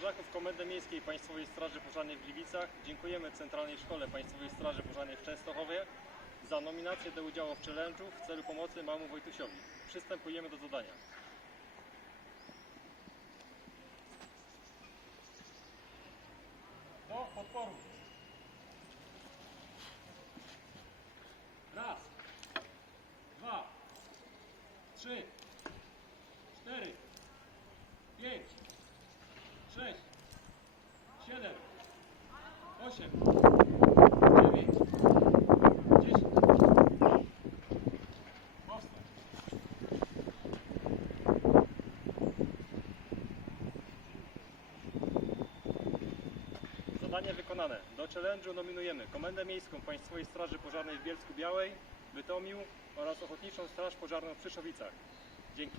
Strażaków Komendy Miejskiej Państwowej Straży Pożarnej w Gliwicach dziękujemy Centralnej Szkole Państwowej Straży Pożarnej w Częstochowie za nominację do udziału w challenge'u w celu pomocy małemu Wojtusiowi. Przystępujemy do zadania. Do podporu. Raz, dwa, trzy, Zadanie wykonane. Do challenge'u nominujemy Komendę Miejską Państwowej Straży Pożarnej w Bielsku Białej, Bytomiu oraz Ochotniczą Straż Pożarną w Przyszowicach. Dzięki.